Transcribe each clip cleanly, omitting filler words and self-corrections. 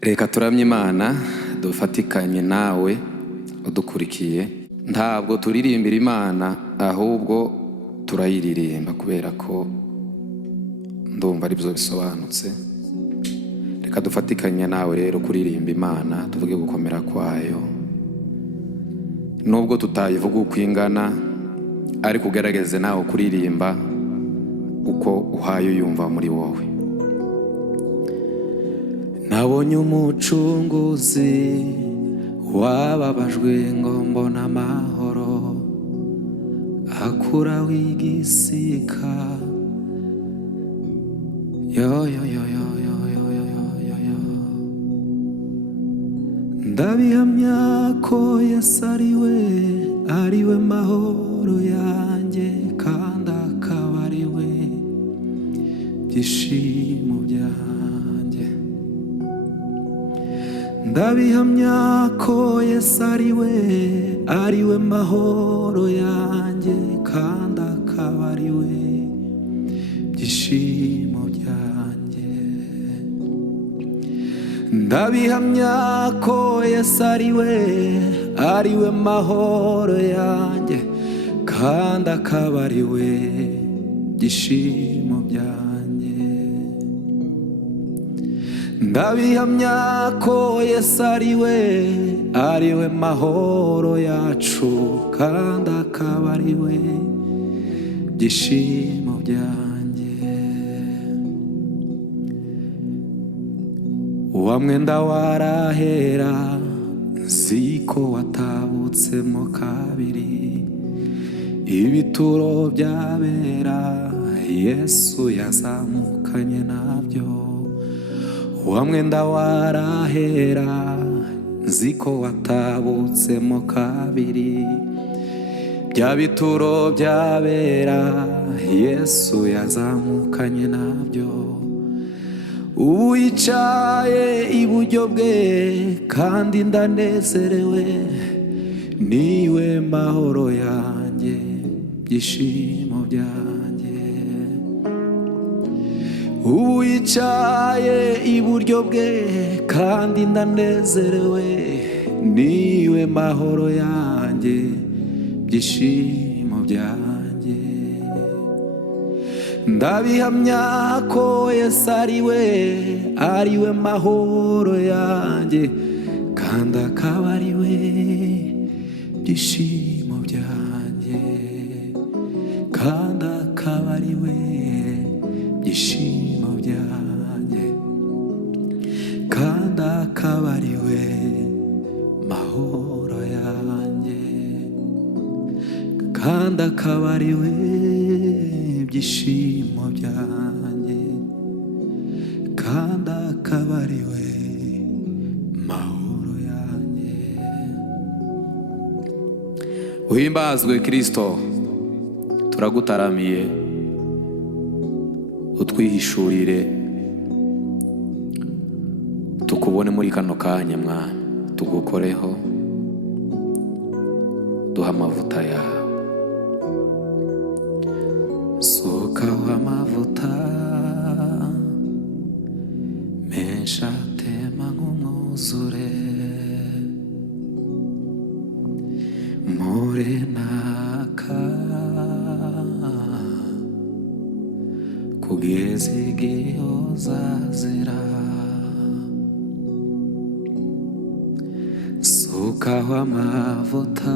Reka turamye Imana dufatikanye nawe udukurikiye. Ntabwo turirimbira Imana ahubwo turayiririmba kubera ko ndumva ari byo bisobanutse. Reka dufatikanye nawe rero kuririmba Imana, tuvuge gukomera kwayo. Nubwo tutayivuga uko ingana, ariko ugerageze nawe kuririmba uko uhaye uyumva muri wowe. Nabonye umucunguzi wababajwe ngo mbona amahoro, akura wigisika yo yo yo yo yo yo yo yo yo. Ndabihamya ko Yesu ariwe mahoro yanjye, kandi akaba ariwe byishimo byanjye. Ndabihamya ko Yesu ariwe mahoro yanjye, kandi akaba ariwe byishimo byanjye. Ndabihamya ko Yesu ariwe mahoro yanjye, kandi akaba ariwe byishimo byanjye. Ndabihamya ko Yesu ariwe mahoro yacu, kandi akaba ariwe byishimo byanjye. Wa mwenda warahera, nzi ko watabutsemo kabiri. Ibituro byabera Yesu yazamukanye nabyo. Wa mwenda warahera, nzi ko watabutsemo kabiri. Bya bituro byabera Yesu yazamukanye nabyo. Ubu yicaye iburyo bwe, kandi ndanezerewe. Niwe mahoro yanjye, byishimo byanjye. Ubu yicaye iburyo bwe, kandi ndanezerewe. Niwe mahoro yanjye, byishimo byanjye. Ndabihamya ko Yesu ariwe mahoro yanjye, kandi akaba ariwe byishimo byanjye, kandi akaba ariwe byishimo byanjye, kandi akaba ariwe mahoro yanjye, kandi akaba ariwe byishimo byanjye, kandi akaba ariwe mahoro yanjye. Uhimbazwe Kristo, turagutaramiye, utwihishurire, tukubone muri kano kanya Mwami, tugukoreho, duha amavuta yawe. Sukaho amavuta menshi atema nk'umwuzure, murenaka kugeza igihe uzazira. Sukaho amavuta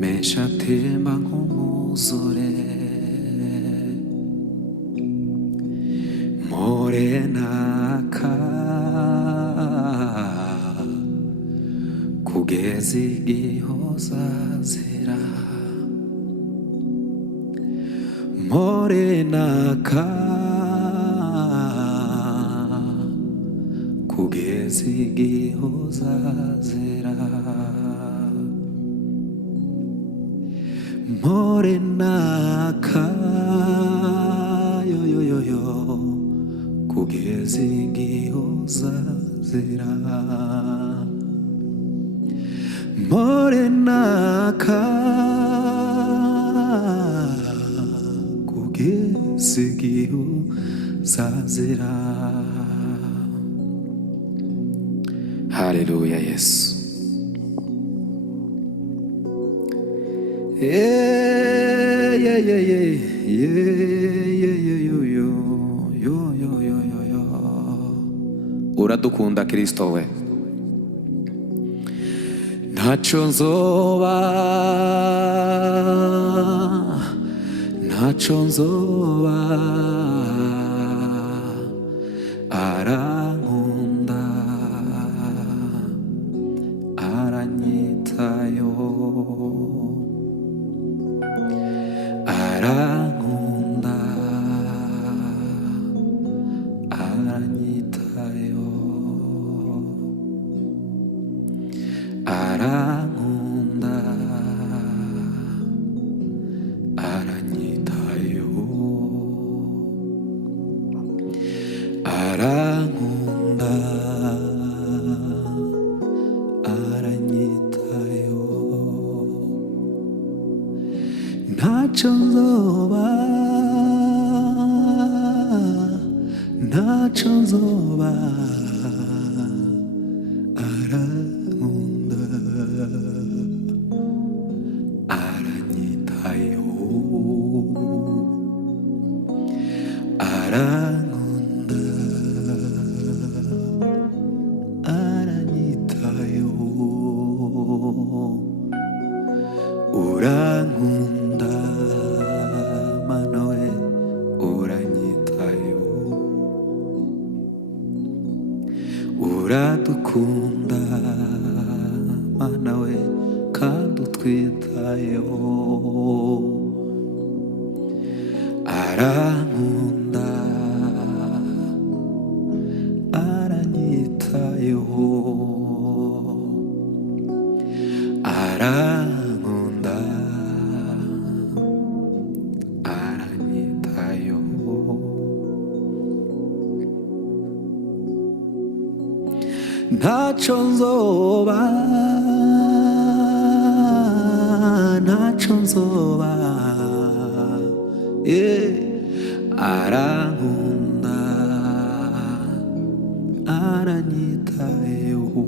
menshi atemba nk'umwuzure, murenaka kugeza igihe uzazira. Murenaka kugeza igihe uzazira. Murenaka yo yo yo yo kugeza igihe uzazira. Murenaka kugeza igihe zazira. haleluya Yesu. Uradukunda Kristo we. ntacyo nzoba, ntacyo nzoba, arankunda, aranyitayo, arankunda, aranyitayo, arankunda, aranyitayo, arankunda, aranyitayo. ntacyo nzoba, ntacyo nzoba, arankunda, aranyitayo, arankunda, aranyitayo, urankunda mana we, uranyitayo, uradukunda mana we kandi utwitayeho, arankunda, aranyitayeho, arankunda, aranyitayeho. ntacyo nzoba, ntacyo nzoba, arankunda, aranyitayeho,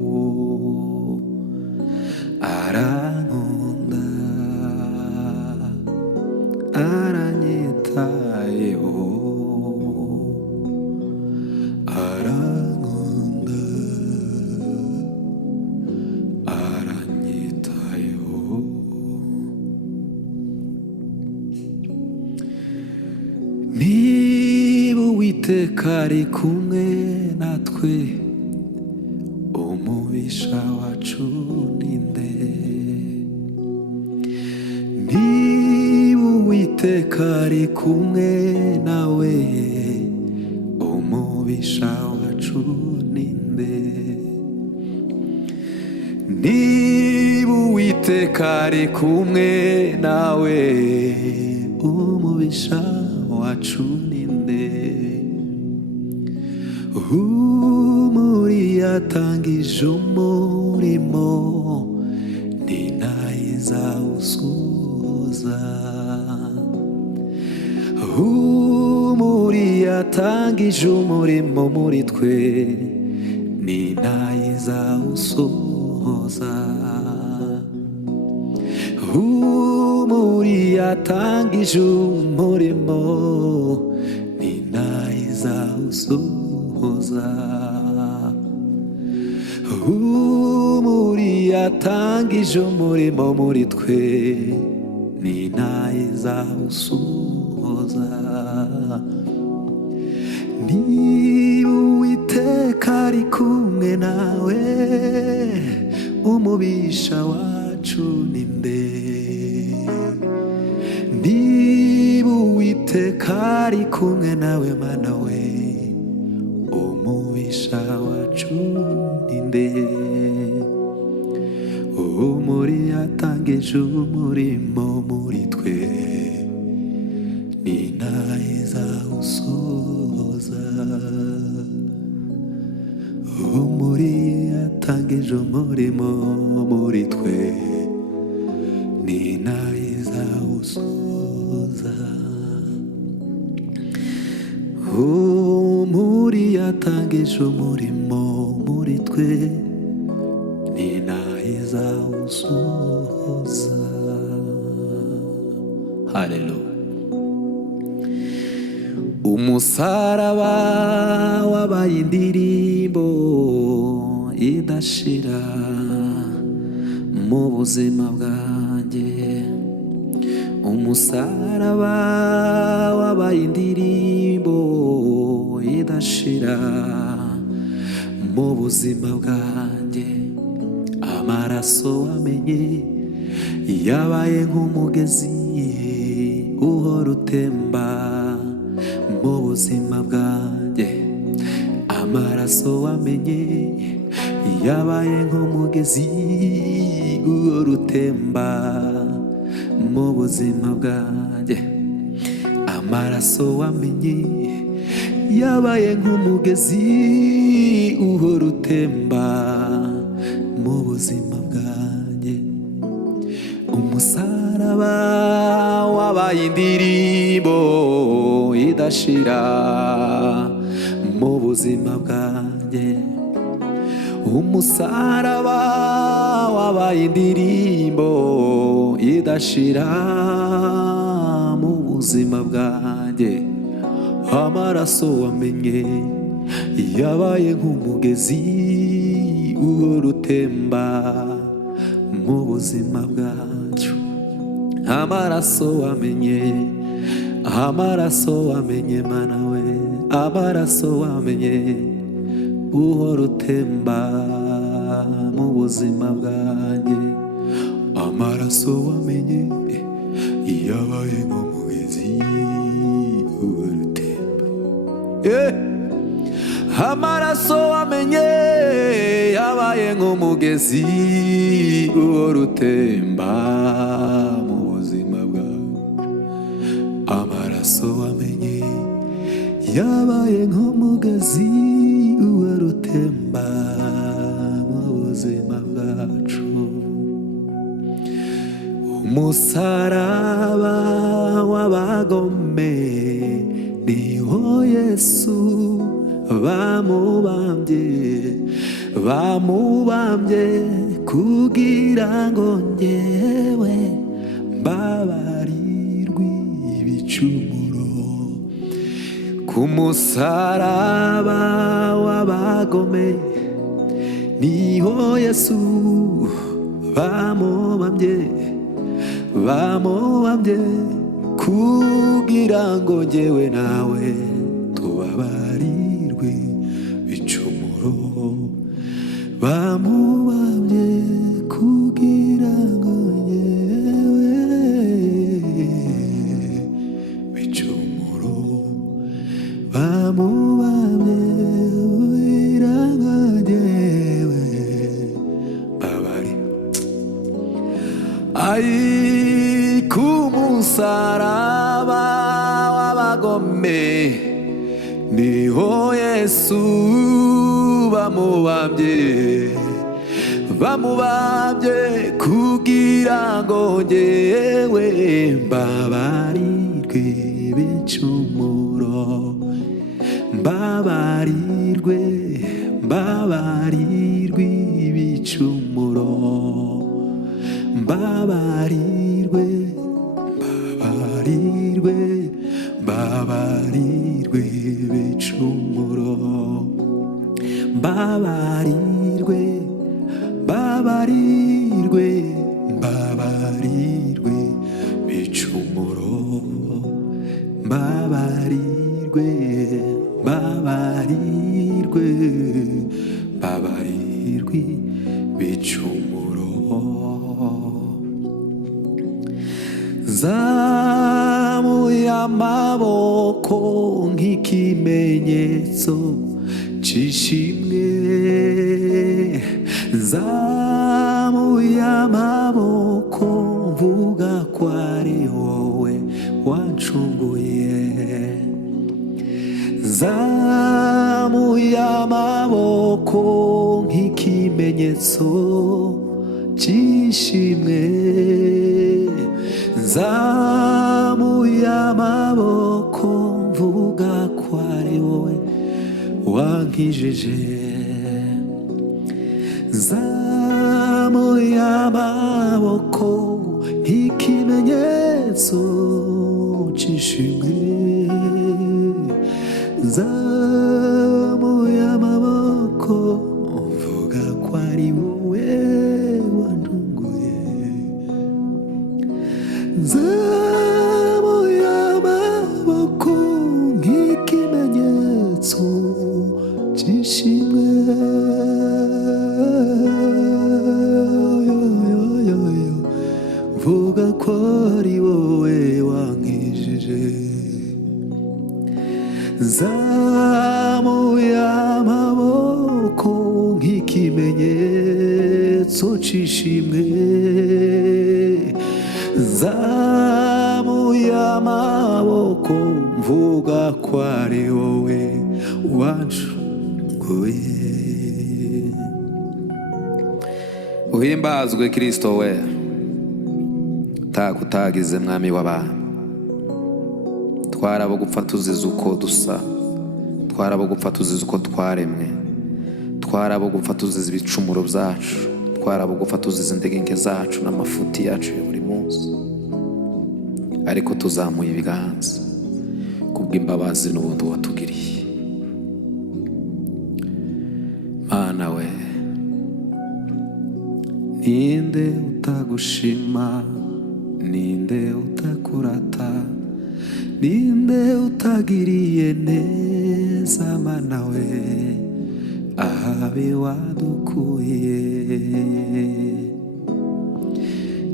arankunda, aranyitayeho, arankunda, aranyitayeho. niba Uwiteka ari kumwe natwe, umubisha wacu ninde? niba Uwiteka ari kumwe nawe, umubisha wacu ninde? niba Uwiteka ari kumwe nawe, umubisha wacu ninde? umuri yatangije umurimo, ni nayiza usoza. umuri yatangije umurimo muri twe, ni nayiza usoza. umuri yatangije umurimo, ni nayiza usoza. umuri yatangije umurimo muri twe, ni nayiza usoza. niba Uwiteka ari kumwe nawe, umubisha wacu ninde? niba Uwiteka ari kumwe nawe mana we, umubisha wacu ninde? umuri yatangije umurimo muri twe, ni nayiza usoza. umuri yatangije umurimo muri twe, ni nayiza usoza. yatangije umurimo muri twe ni nahiza usohoza. Haleluya. Umusaraba wabaye indirimbo idashira mu buzima bwanjye. Umusaraba wabaye indirimbo idashira mu buzima bwanjye. Amaraso wamenye yabaye nk'umugezi uhora utemba mu buzima bwanjye. Amaraso wamenye yabaye nk'umugezi uhora utemba mu buzima bwanjye. Amaraso wamenye yabaye nk'umugezi uhora utemba mu buzima bwanjye. Umusaraba wabaye indirimbo idashira mu buzima bwanjye. Umusaraba wabaye indirimbo idashira mu buzima bwanjye. Amaraso wamenye yabaye nk'umugezi uhora utemba mu buzima bwacu. Amaraso wamenye, amaraso wamenye mana we, amaraso wamenye uhora utemba mu buzima bwanjye. Amaraso wamenye yabaye nk'umugezi uhora utemba. Amaraso wamenye yabaye nk'umugezi uhora utemba mu buzima bwawe. Amaraso wamenye yabaye nk'umugezi uhora utemba mu buzima bwacu. Umusaraba w'abagome niho Yesu bamubambye kugira ngo njyewe mbabarirwe ibicumuro. Ku musaraba w'abagome niho Yesu bamubambye kugira ngo njyewe nawe tubabarirwe ibicumuro. Bamubambye kugira ngo njyewe ibicumuro. Bamubambye kugira ngo njyewe babari. Ai ku musaraba w'abagome niho Yesu bamubambye kugira ngo njyewe mbabarirwe ibicumuro. Mbabarirwe ibicumuro. Mbabarirwe ibicumuro. Mbabarirwe ibicumuro. Mbabarirwe ibicumuro. Zamuye amaboko nk'ikimenyetso c'ishimwe. Zamuye amaboko mvuga ko ari wowe wancunguye. Zamuye amaboko nk'ikimenyetso c'ishimwe. Zamuye amaboko mvuga ko ari wowe wankijije zamuye amaboko nk'ikimenyetso cy'ishimwe zamuye amaboko mvuga ko ari wowe wantunguye zamuye amaboko nk'ikimenyetso cy'ishimwe mvuga ko ari wowe wankijije zamuye amaboko nk'ikimenyetso cy'ishimwe zamuye amaboko mvuga ko ari wowe wancunguye. uhimbazwe Kristo we utagize mwami w'abantu. Twarabo gupfa tuzize uko dusa, twarabo gupfa tuzize uko twaremwe, twarabo gupfa tuzize ibicumuro byacu, twarabo gupfa tuzize integenke zacu n'amafuti yacu ya buri munsi, ariko tuzamuye ibiganza kubw'imbabazi n'ubuntu watugiriye. Mana we, ninde utagushima, ninde utakurata, ninde utagiriye neza Mana we ahabe wadukuye.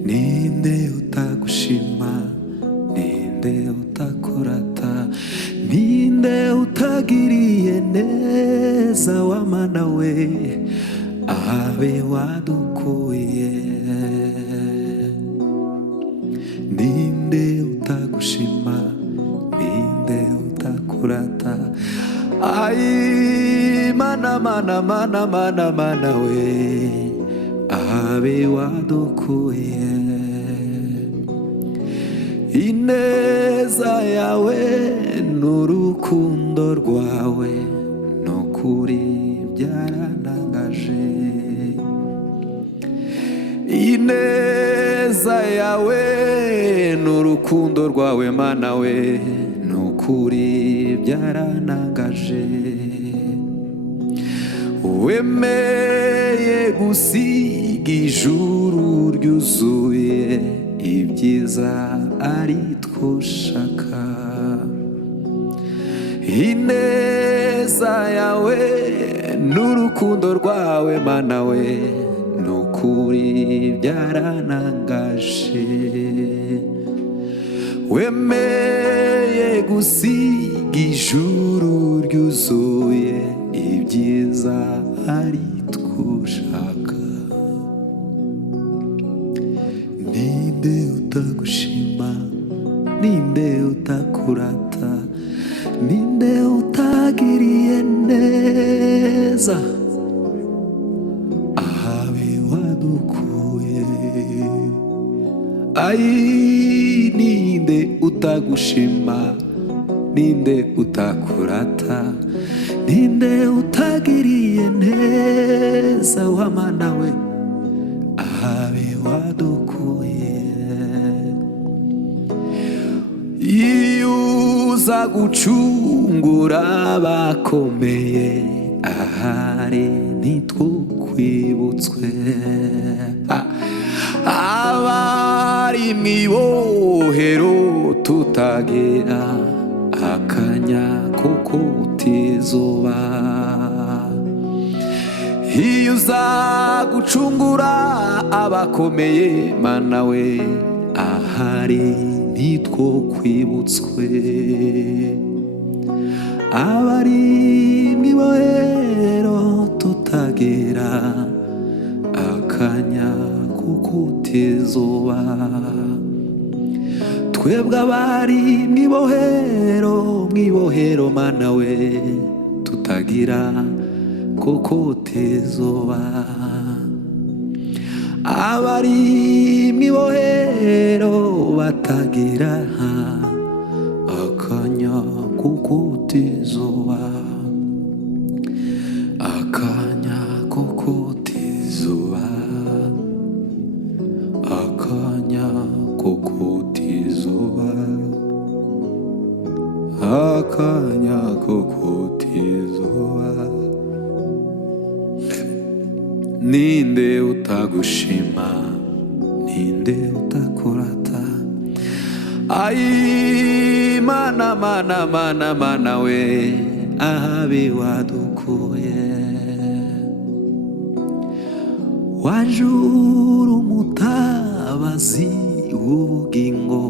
Ninde utagushima, ninde utakurata, ninde utagiriye neza wa Mana we ahabe wadukuye. Ninde utagushima, ninde utakurata, ai Mana Mana Mana Mana Mana we ahabe wadukuye. Ineza yawe n'urukundo rwawe nukuri byaranangaje. Ineza yawe n'urukundo rwawe Mana we nukuri byaranangaje. Wemeye gusiga ijuru ryuzuye ibyiza ari twushaka. Ineza yawe n'urukundo rwawe Mana we nukuri byaranangaje. Wemeye gusiga ijuru ryuzuye ibyiza ari twushaka. Ninde utagushima, ninde utakurata, ninde utagiriye neza ahabe wadukuye. Ai ninde utagushima, ninde utakurata, ninde utagiriye neza wa Mana we ahabe wadukuye. Iyo uza gucungura abakomeye ahari ntitwukwibutswe. Abari mw'ibohero tutagira akanya kuko utizuba. Iyo uza gucungura abakomeye Mana we ahari ntitwokwibutswe. Abari mw'ibohero tutagira akanya kuko utizuba. Twebwe abari mw'ibohero Mana we tutagira kuko utizuba. Abari mw'ibohero batagira akanya kuko utizuba. akanya ko kutizuba, akanya ko kutizuba, akanya ko kutizuba. Ninde utagushima, ninde utakurata? Ai mana mana mana mana we, ahabi wadukuye. Wajuru mutabazi w'ubugingo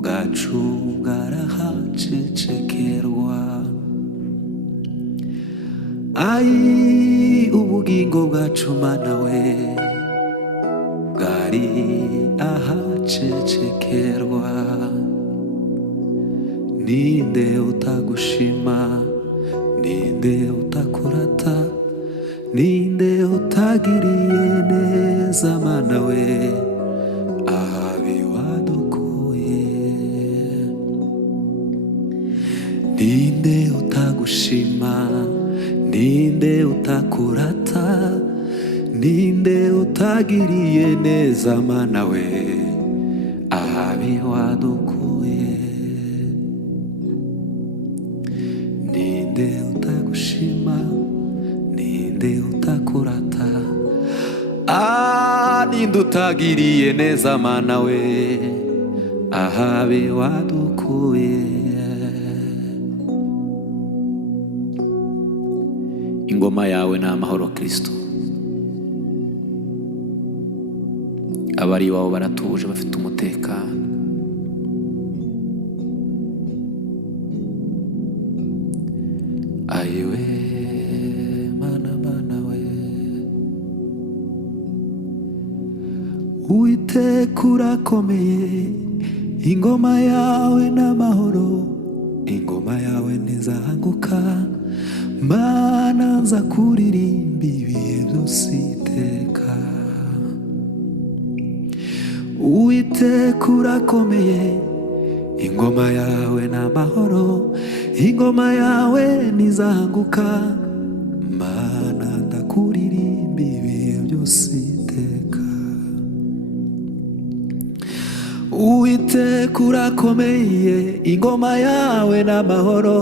bwacu bwarahacecekerwa. Ai ubugingo bwacu mana we bwari ahacecekerwa. Ninde utagushima, ninde utakurata, ninde utagiriye neza mana we, ahabi wadukuye. Ninde utagushima, ninde utakurata, ninde utagiriye neza mana we, ahabi wadukuye. Ninde utagushima, ninde utakurata, ninde utagiriye neza mana we, ahabi wadukuye. Ingoma yawe ni amahoro Kristo. Abari iwawe baratuje bafite umutekano. Ayiwe mana mana we, Uwiteka urakomeye, ingoma yawe n'amahoro, ingoma yawe ntizahanguka. Mana nza kuririmba ibihe byose iteka. Uwiteka urakomeye, ingoma yawe n'amahoro, ingoma yawe ntizahanguka. Mana ndakuririmba ibihe byose iteka. Uwiteka urakomeye, ingoma yawe n'amahoro,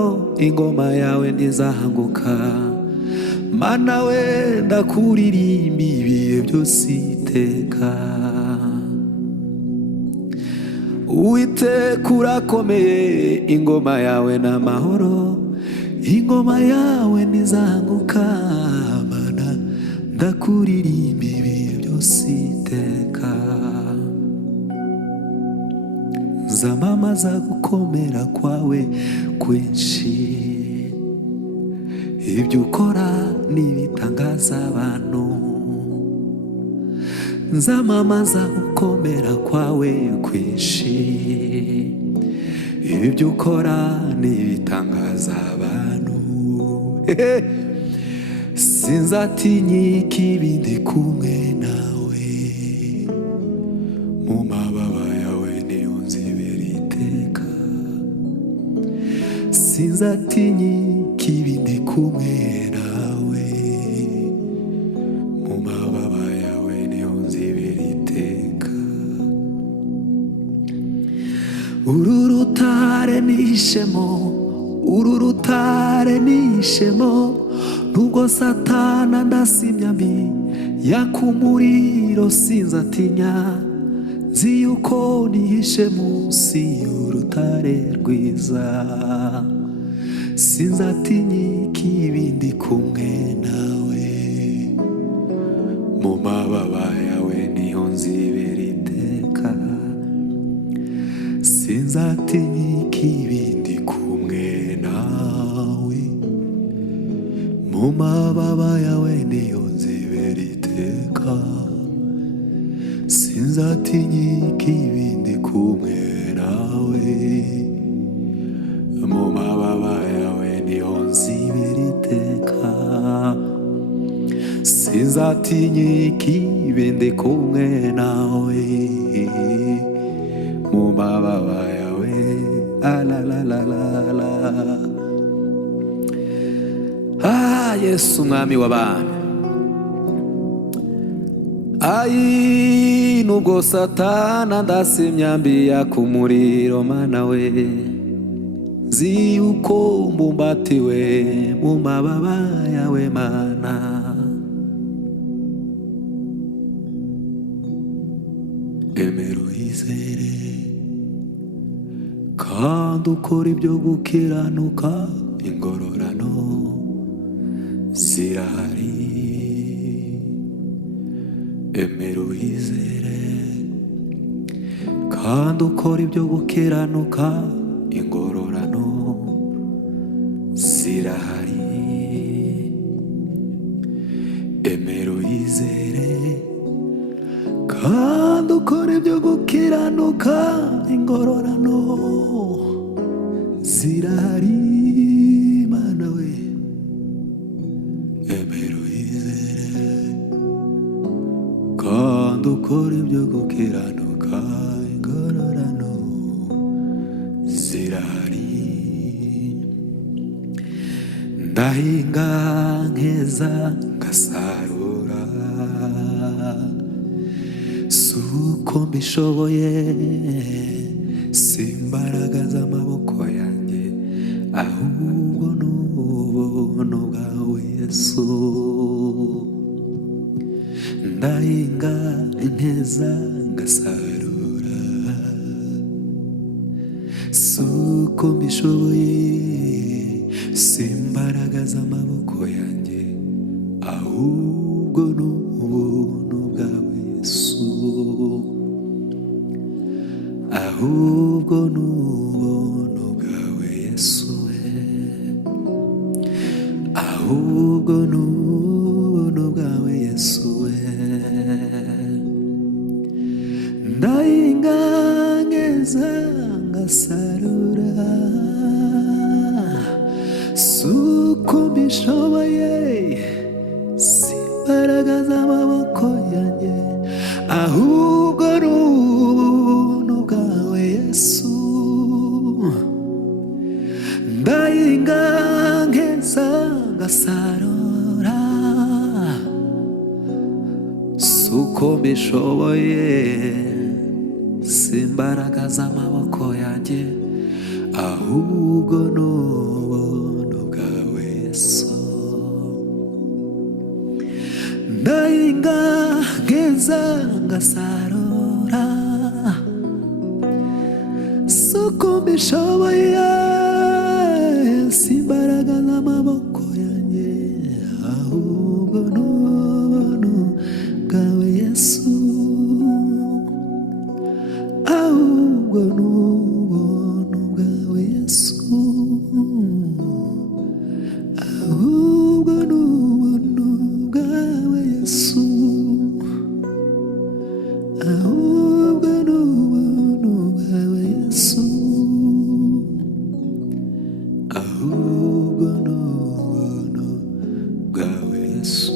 ingoma yawe ntizahanguka. Mana we ndakuririmba ibihe byose iteka. Uwiteka urakomeye, ingoma yawe n'amahoro, ingoma yawe ntizahanguka. Mana ndakuririmba ibihe byose iteka. Nzamamaza gukomera kwawe kwinshi, ibyo ukora n'ibitangaza abantu. Nzamamaza gukomera kwawe kwinshi, ibyo ukora n'ibitangaza abantu. Sinzatinyika ibindi kumwe nawe, mu mababa yawe niyo nzibera iteka. Sinzatinyika ibindi kumwe nawe, mu mababa yawe niyo nzibera iteka. Uru rutare nishemo, uru rutare nishemo, nubwo Satana ndasa imyambi yaka umuriro sinzatinya. Nzi yuko nihishe munsi y'urutare rwiza. Sinzatinyika ibindi kumwe nawe, mu mababa yawe niho nzibera iteka. Sinzatinyika ibindi kumwe nawe, mu mababa yawe niho nzibera iteka. Sinzatinyika ibindi kumwe nawe, mu mababa yawe niho nzibera iteka. Sinzatinyika ibindi kumwe nawe, mu mababa yawe. La la la la la. Yesu umwami w'abami. Ai nubwo Satana ndasa imyambi yaka umuriro mana we, nzi yuko mbumbatiwe mu mababa yawe mana. Emera uyizere kandi ukora ibyo gukiranuka, ingororano zirahari. Emera uyizere kandi ukora ibyo gukiranuka, ingororano zirahari. Emera uyizere kandi ukora ibyo gukiranuka, ingororano zirahari mana we. Emera uyizere kandi ukora ibyo gukiranuka, ingororano zirahari. Ndahinga nkeza ngasarura, suko mbishoboye, si imbaraga z'amaboko yanjye, ahubwo n'ubuntu bwawe Yesu. Ndahinga nkeza ngasarura, suko mbishoboye, si imbaraga z'amaboko yanjye, ahubwo n'ubuntu bwawe Yesu. Ahubwo n'ubuntu bwawe Yesu, ahubwo n'ubuntu bwawe Yesu. Ndahinga nkeza ngasarura, suko mbishoboye, si imbaraga z'amaboko yanjye, ahubwo n'ubuntu bwawe Yesu. Ndahinga nkeza ngasarura, suko mbishoboye, si imbaraga z'amaboko yanjye, ahubwo n'ubuntu bwawe Yesu. Ndahinga nkeza ngasarura, suko mbishoboye, si imbaraga z'amaboko yanjye, ahubwo n'ubuntu bwawe Yesu. Ahubwo n'ubuntu bwawe Yesu, ahubwo n'ubuntu bwawe Yesu, ahubwo n'ubuntu bwawe Yesu, ahubwo n'ubuntu bwawe Yesu.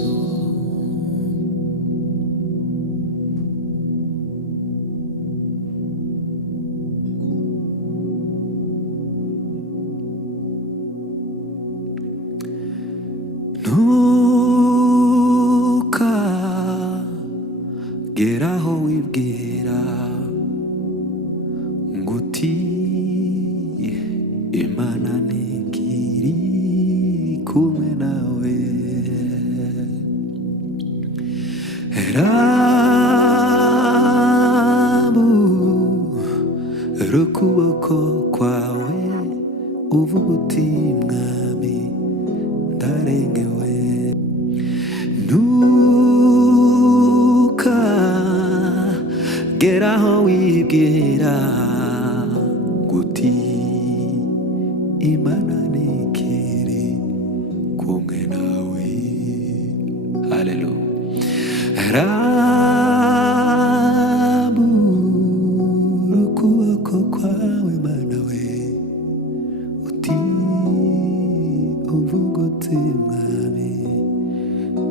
Ntukageraho wibwira ngo uti Imana ntikiri kumwe nawe. Rambura ukuboko kwawe uvuga uti mwami ndarengewe. Ntukageraho wibwira ngo uti Imana ntikiri kumwe nawe. Haleluya. Rambura ukuboko kwawe Mana we, uti uvuga uti mwami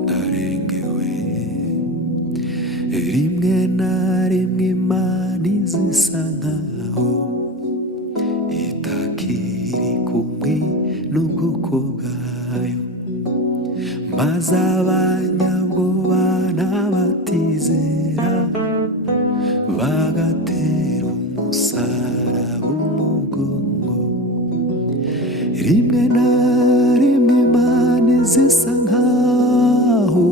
ndarengewe. Rimwe na rimwe Imana izisa nkaho itakiri kumwe n'ubwoko bwayo. maze abanyabwoba n'abatizera bagatera umusaraba umugongo. Rimwe na rimwe Imana zisa nkaho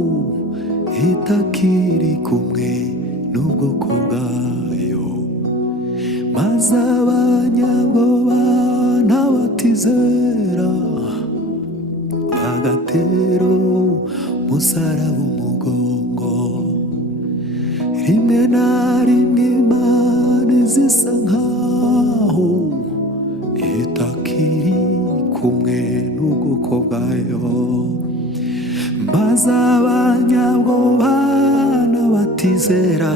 itakiri kumwe n'ubwoko bwayo, maze abanyabwoba n'abatizera bagatera umusaraba umugongo. Rimwe na rimwe Imana zisa nkaho itakiri kumwe n'ubwoko bwayo, maze abanyabwoba n'abatizera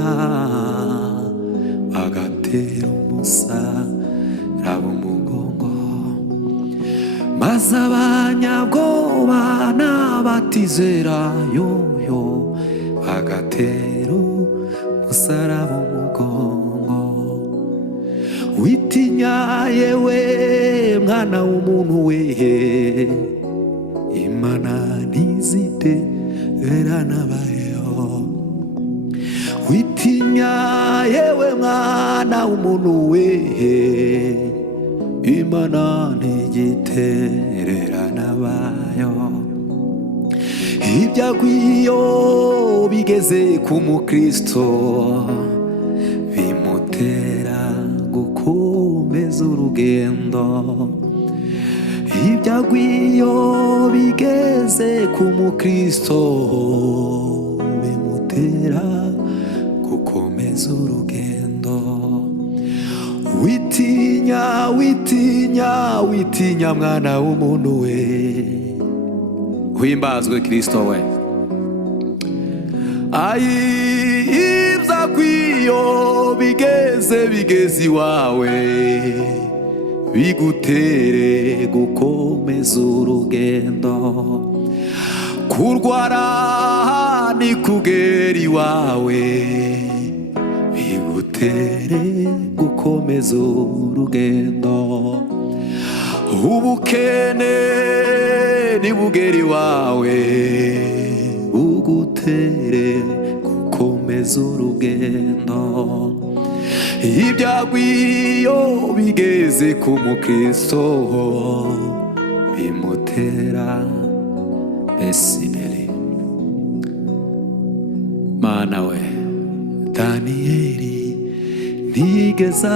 bagatera umusaraba umugongo. Maze abanyabwoba n'abatizera yoyo bagatera umusaraba umugongo. Witinya yewe mwana w'umuntu we, Imana ntizitererana abayo. Witinya yewe mwana w'umuntu we, Imana ntigitererana abayo. Ibyago iyo bigeze ku mukristo bimutera gukomeza urugendo. Ibyago iyo bigeze ku mukristo bimutera gukomeza urugendo. Witinya, witinya, witinya mwana w'umuntu we. Uhimbazwe Kristo we. Ibyago iyo bigeze iwawe bigutere gukomeza urugendo. Kurwara nikugera iwawe bigutere gukomeza urugendo. Ubukene nibugera iwawe bugutere gukomeza urugendo. Ibyago iyo bigeze ku mukristo bimutera besineri. Mana we, Daniyeli ntigeze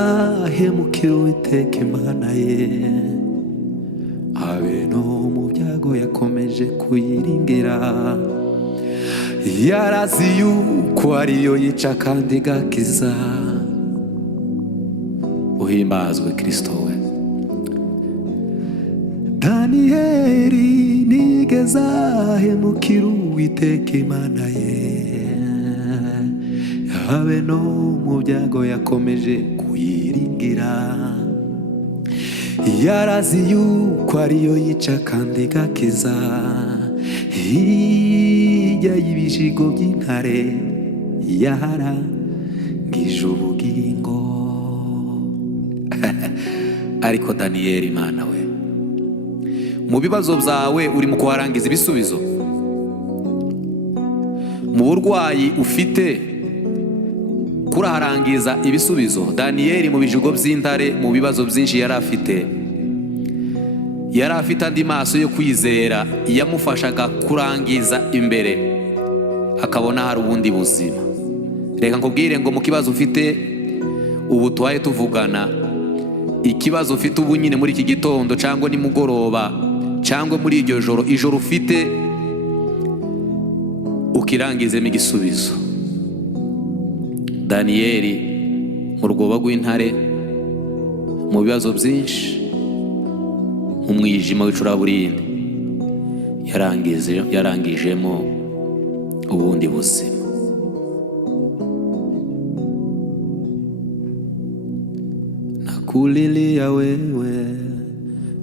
ahemukira Uwiteka Imana ye, habe no mu byago yakomeje kuyiringira. Yarazi yuko ariyo yica kandi igakiza. Uhimbazwe Kristo we. Daniyeli ntigeze ahemukira Uwiteka Imana ye, habe no mu byago yakomeje kuyiringira. Yarazi yuko ariyo yica kandi igakiza. Hirya y'ibishigo by'intare yaharangije ubugingo. Ariko Daniyeli Mana we, mu bibazo byawe uri mu kuharangiza ibisubizo. Mu burwayi ufite kuraharangiza ibisubizo. Daniyeli mu bijigo by'intare, mu bibazo byinshi yari afite andi maso yo kwizera yamufashaga kurangiza imbere, akabona hari ubundi buzima. Reka nkubwire ngo mu kibazo ufite ubu tuhaye tuvugana, ikibazo ufite ubu nyine muri iki gitondo cyangwa nimugoroba cyangwa muri iryo joro, ijoro ufite ukirangizemo igisubizo. Daniyeli mu rwobo rw'intare, mu bibazo byinshi, mu mwijima w'icuraburindi, yarangijemo ubundi buzima. Nakulilia wewe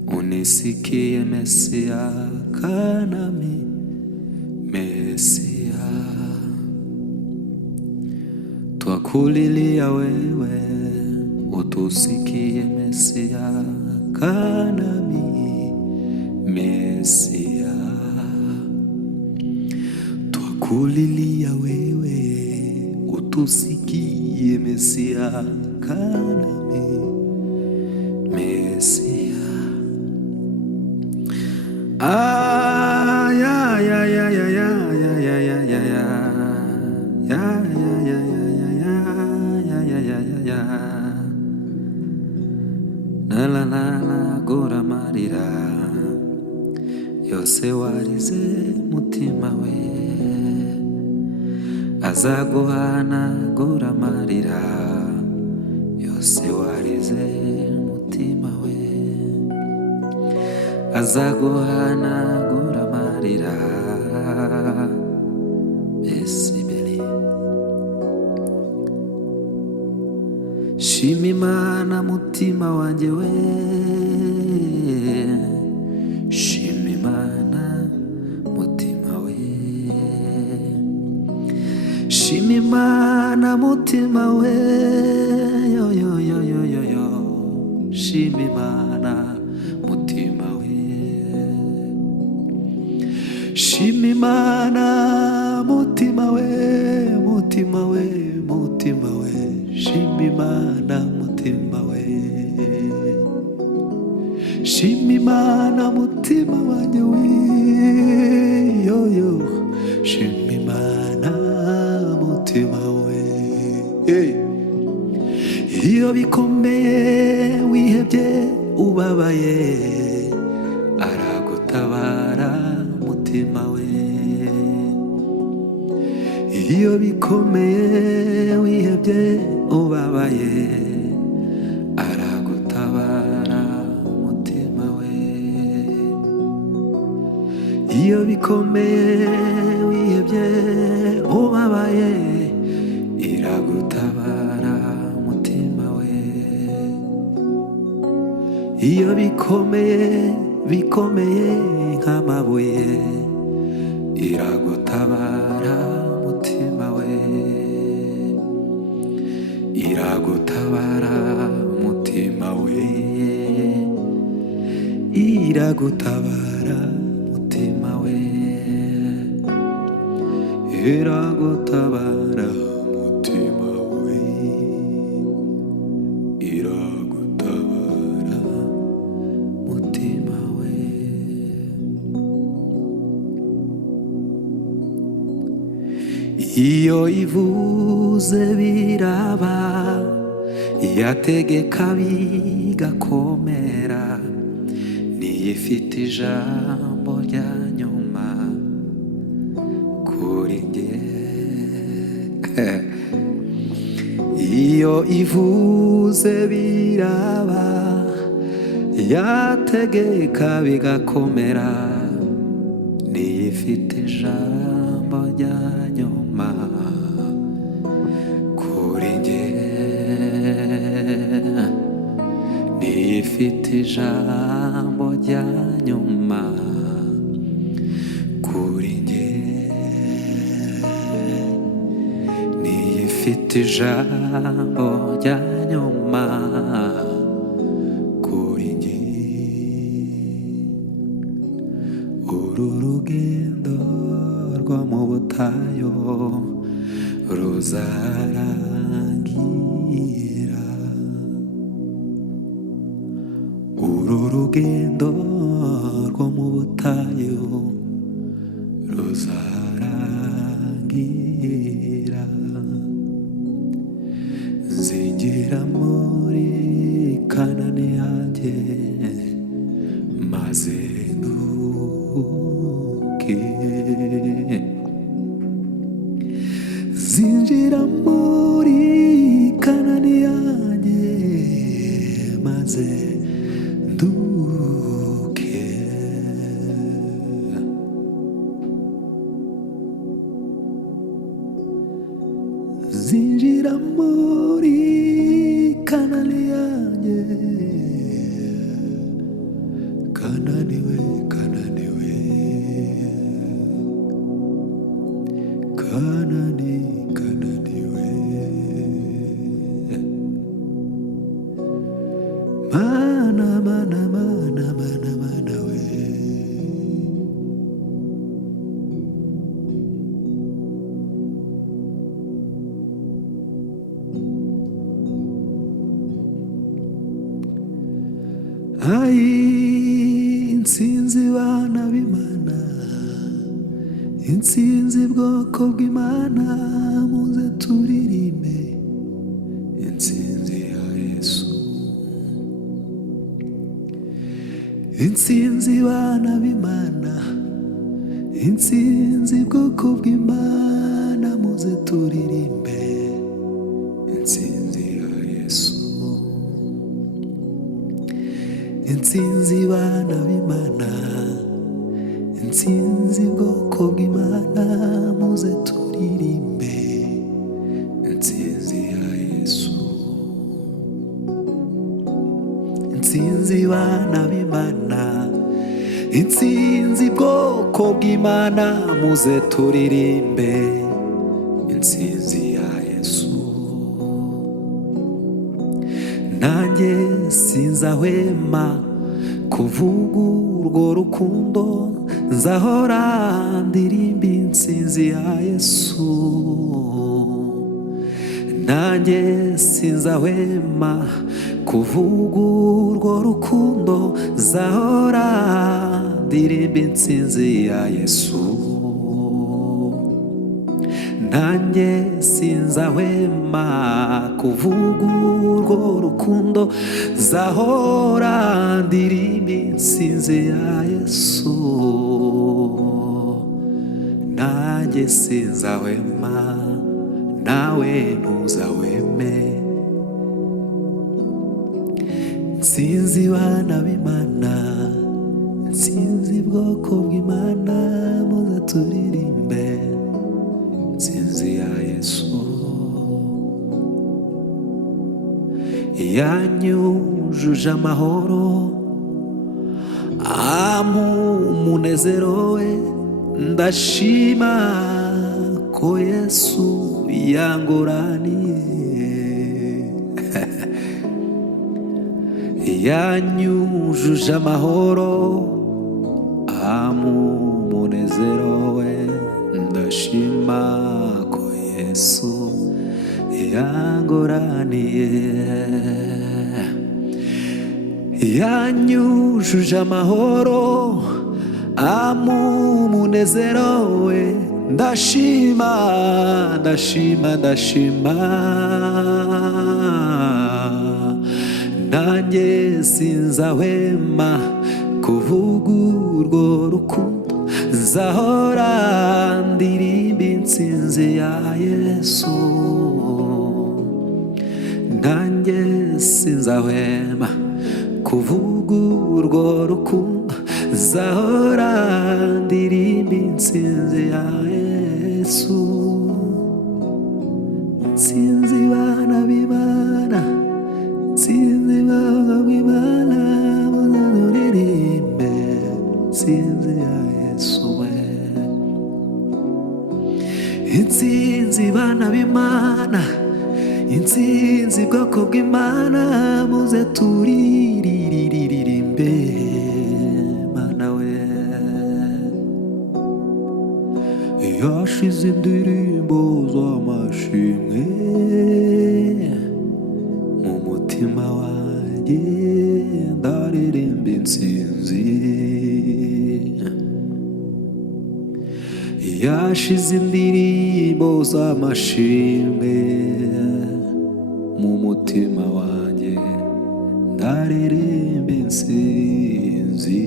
unisikie Mesia, kanami Mesia. Twakulilia wewe utusikie Mesia, kanami Mesia. kulilia wewe, utusikie Mesia, kanami Mesia. Ya ya ya ya ya ya ya ya ya ya ya ya ya ya ya ya ya. La la la la gora marira yose warize mutima we, azaguhana gora marira yose warize mutima we, azaguhana gora marira besibeli. Shima Imana mutima wanje we, shima Imana mutima we, shima Imana mutima we, yo yo yo yo yo yo, shima Imana mutima we, shima Imana mutima we, mutima we, mutima we, shima Imana mutima we, shima Imana mutima wanje we, yo yo, shima Imana mutima we. Hey. Iyo bikomeye wihebye ubabaye, aragutabara mutima we. Iyo bikomeye wihebye ubabaye, aragutabara mutima we. Iyo bikomeye wihebye ubabaye, iragutabara mutima we. Iyo bikomeye bikomeye nk'amabuye, iragutabara mutima we, iragutabara mutima we, iragutabara mutima we, iragutabara mutima we, iragutabara mutima we. Iyo ivuze biraba, yategeka bigakomera, niyo ifite ijambo rya nyuma kuri njye. Iyo ivuze biraba, yategeka bigakomera, niyo ifite ijambo rya nyuma kuri njye, niyo ifite ijambo rya nyuma kuri njye, niyo ifite ijambo rya nyuma kuri njye. Uru rugendo rwo mu butayu ruzarangira, uru rugendo rwo mu butayu ruzarangira, nzinjira muri Kanani yanjye maze nduke, zinjira muri Kanani yanjye maze nduke. Zinjira muri Kanani yanjye, Kanani we, Kanani we, Kanani, Kanani we. Mana, mana, mana, mana, mana we. intsinzi bwoko bw'Imana muze turirimbe intsinzi ya Yesu. Intsinzi bana b'Imana, intsinzi bwoko bw'Imana muze turirimbe intsinzi ya Yesu. Intsinzi bana b'Imana, intsinzi bwoko bw'Imana muze turirimbe intsinzi ya Yesu. Intsinzi bana b'Imana, intsinzi bwoko bw'Imana muze turirimbe intsinzi ya Yesu. Nanjye sinzahwema kuvuga urwo rukundo, nzahora ndirimba intsinzi ya Yesu. Nanjye sinzahwema kuvuga urwo rukundo, nzahora ndirimba intsinzi ya Yesu. Nanjye sinzahwema kuvuga urwo rukundo, nzahora ndirimba intsinzi ya Yesu. Nanjye sinzahwema, nawe ntuzahweme. Intsinzi bana b'Imana, intsinzi bwoko bw'Imana muze turirimbe intsinzi ya Yesu. Yanyujuje amahoro, ampa umunezero we, ndashima ko Yesu yanguraniye. Yanyujuje amahoro, ampa umunezero we, ndashima ko Yesu yanguraniye. Yanyujuje amahoro, ampa umunezero we, ndashima, ndashima, ndashima. Nanjye sinzahwema kuvuga urwo rukundo, nzahora ndirimba intsinzi ya Yesu. Nanjye sinzahwema kuvuga urwo rukundo, nzahora ndirimba intsinzi ya Yesu. Intsinzi bana b'Imana, intsinzi bana b'Imana muze turirimbe intsinzi ya Yesu we. Intsinzi bana b'Imana, intsinzi bwoko bw'Imana muze turirimbe Mana we. Yashize indirimbo z'amashimwe mu mutima wanjye, ndaririmba intsinzi. Yashize indirimbo z'amashimwe mu mutima wanjye, ndaririmba intsinzi.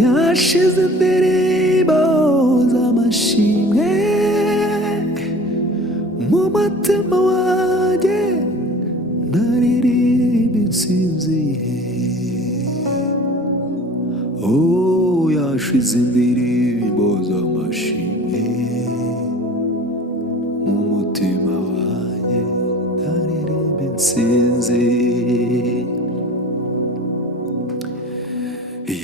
Yashize indirimbo z'amashimwe mu mutima wanjye, ndaririmba intsinzi. Oh, yashize indirimbo z'amashimwe mu mutima wanjye, ndaririmba intsinzi.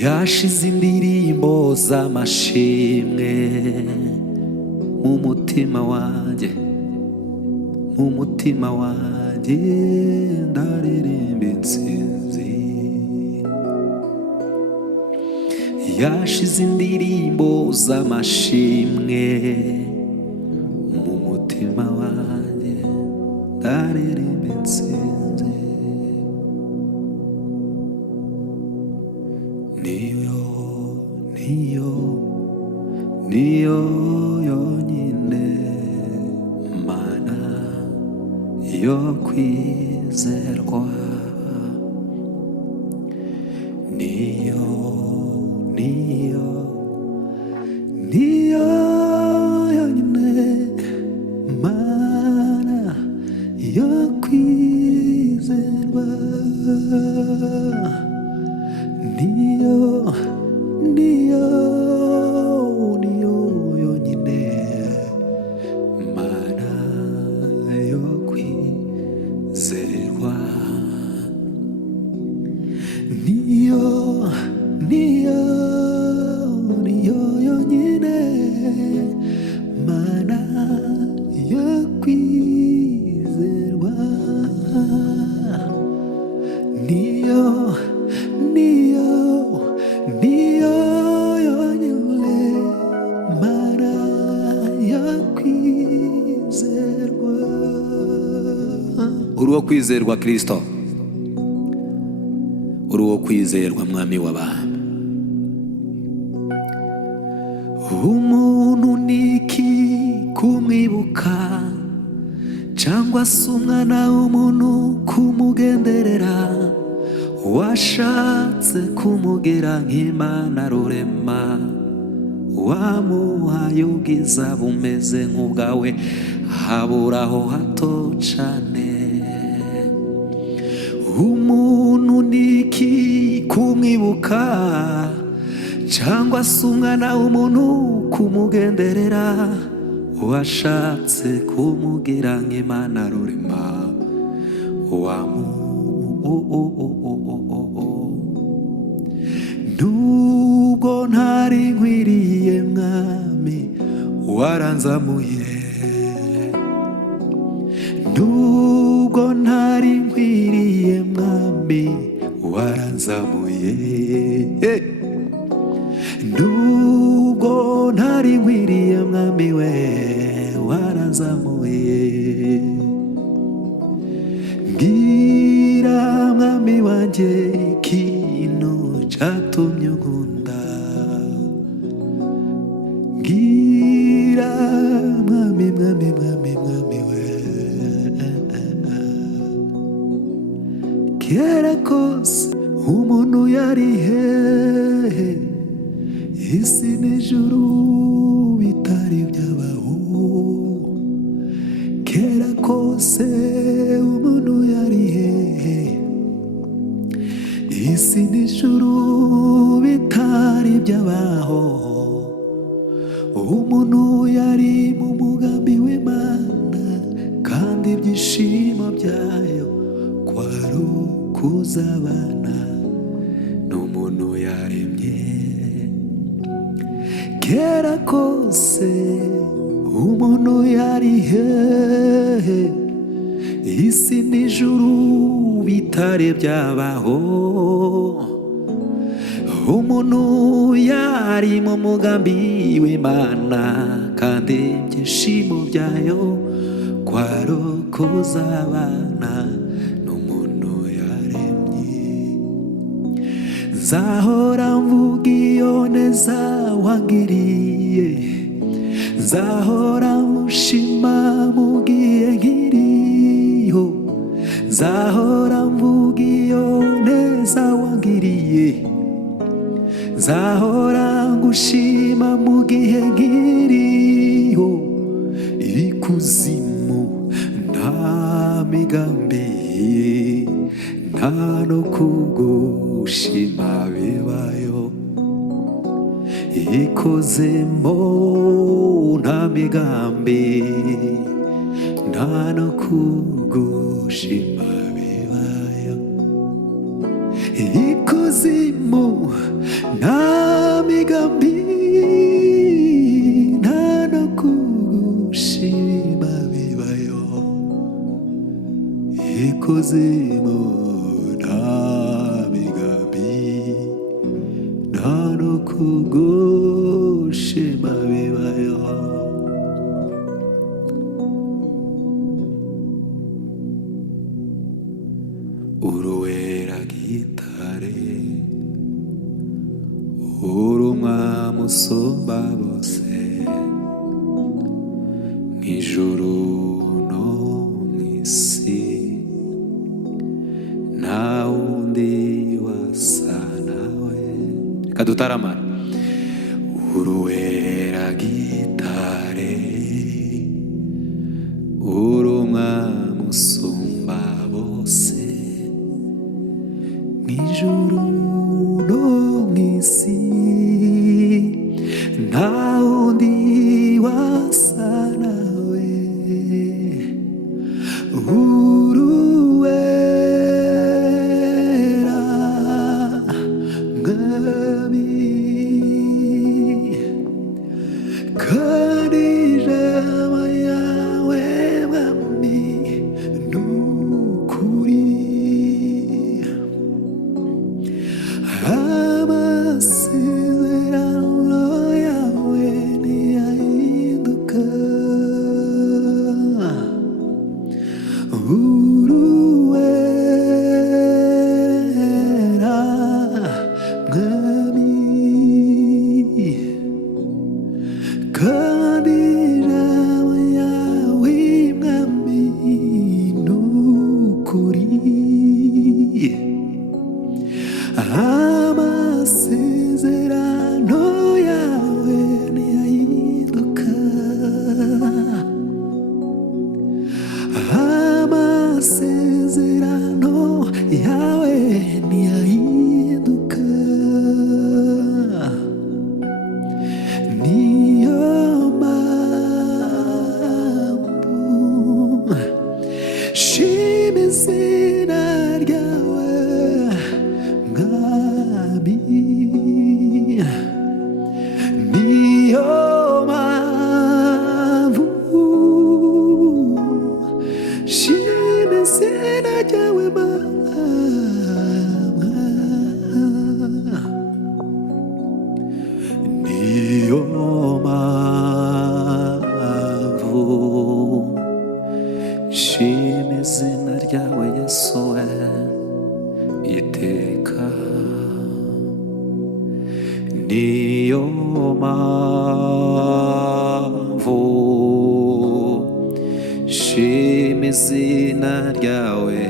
Yashize indirimbo z'amashimwe mu mutima wanjye, mu mutima wanjye, ndaririmba intsinzi. Yashize indirimbo z'amashimwe mu mutima wanjye, ndaririmba intsinzi. Niyo niyo yonyine mana yo kwizerwa, niyo yonyine mana yo kwizerwa, niyo yonyine mana yo kwizerwa, niyo yonyine mana yo kwizerwa, niyo yonyine mana yo kwizerwa. uri uwo kwizerwa Kristo, uri uwo kwizerwa mwami w'abami. Umuntu niki kumwibuka, cyangwa se umwana w'umuntu kumugenderera, washatse kumugera nk'Imana rurema, wamuhaye ubwiza bumeze nk'ubwawe, haburaho hato cane. Umuntu niki kumwibuka, cyangwa se umwana w'umuntu kumugenderera, washatse kumugera nk'Imana rurema, nubwo ntari nkwiriye mwami waranzamuye, nubwo ntari nkwiriye mwami waranzamuye, nubwo ntari nkwiriye mwami we waranzamuye, mbwira mwami wanjye ikintu cyatumye unkunda, mbwira mwami we, kera kose umuntu yari hehe, isi n'ijuru bitari byabaho, kera kose umuntu yari hehe, isi n'ijuru bitari byabaho, umuntu yari mu mugambi w'Imana, kandi ibyishimo byayo kwari ukuzabana n'umuntu yaremye. Kera kose umuntu yari hehe, isi n'ijuru bitari byabaho, umuntu yari mu mugambi w'Imana, kandi ibyishimo byayo kwari ukuzabana n'umuntu yaremye. Nzahora mvuga iyo neza wangiriye, nzahora mushima mu gihe nkiriho, nzahora mvuga iyo neza wangiriye, nzahora ngushima mu gihe nkiriho. Ikuzimu nta migambi, nta no kugushima bibayo, ikuzimu nta migambi, nta no kugushima bibayo, ikuzimu nta migambi, nta no kugushima bibayo, ikuzimu nta migambi, nta no kugushima bibayo. Uruwera gitare, uri umwami usumba bose mw'ijuru no mw'isi, nta wundi wasa nawe. Reka dutaramane. Uruwera gitare, uri umwami usumba bose mw'ijuru no mw'isi, nta wundi wasa nawe. Uruwera mwami, kandi ijambo yawe mwami nukuri, amasezerano yawe ntiyahinduka. Uruwera mwami, kandi ijambo yawe mwami nukuri, amasezerano yawe ntiyahinduka, amasezerano yawe ntiyahinduka. Niyo mpamvu shima izina ryawe mwami, niyo mpamvu shima izina ryawe mama, niyo mpamvu shima izina ryawe Yesu we iteka, niyo mpamvu shima izina ryawe